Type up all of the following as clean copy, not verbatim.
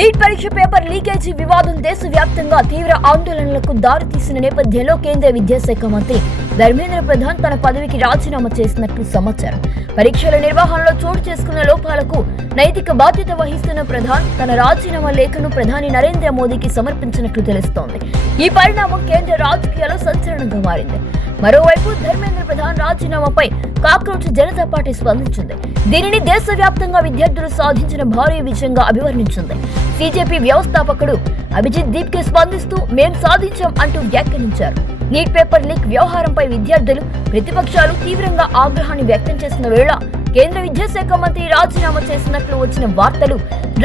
Neat పరీక్ష paper leakage వివాదం దేశవ్యాప్తంగా తీవ్ర ఆందోళనలకు దారితీసిన నేపథ్యంలో కేంద్ర విద్యాశాఖ మంత్రి ధర్మేంద్ర ప్రధాన్ తన పదవికి రాజీనామా చేసినట్లు సమాచారం. పరీక్షల నిర్వహణలో చోటు చేసుకున్న లోపాలకు నైతిక బాధ్యత వహిస్తున్న ప్రధాన్ తన రాజీనామా లేఖను ప్రధాని నరేంద్ర మోదీకి సమర్పించినట్లు తెలుస్తోంది. ఈ పరిణామం కేంద్ర రాజకీయాల్లో సంచలనంగా మారింది. మరోవైపు ధర్మేంద్ర ప్రధాన్ రాజీనామాపై కాక్రోచ్ జనతా పార్టీ స్పందించింది. దీనిని దేశవ్యాప్తంగా విద్యార్థులు సాధించిన భారీ విజయంగా అభివర్ణించింది. సిజేపీ వ్యవస్థాపకుడు అభిజిత్ దీప్కే స్పందిస్తూ మేం సాధించాం అంటూ వ్యాఖ్యానించారు. నీట్ పేపర్ లీక్ వ్యవహారంపై విద్యార్థులు, ప్రతిపక్షాలు తీవ్రంగా ఆగ్రహాన్ని వ్యక్తం చేసిన వేళ కేంద్ర విద్యాశాఖ మంత్రి రాజీనామా చేసినట్లు వచ్చిన వార్తలు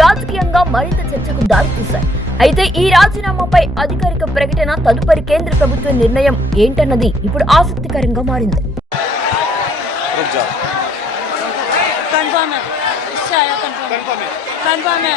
రాజకీయంగా మరింత చర్చకు దారితీశాయి. అయితే ఈ రాజీనామాపై అధికారిక ప్రకటన, తదుపరి కేంద్ర ప్రభుత్వ నిర్ణయం ఏంటన్నది ఇప్పుడు ఆసక్తికరంగా మారింది. कंफर्म है, इससे आया कंफर्म है।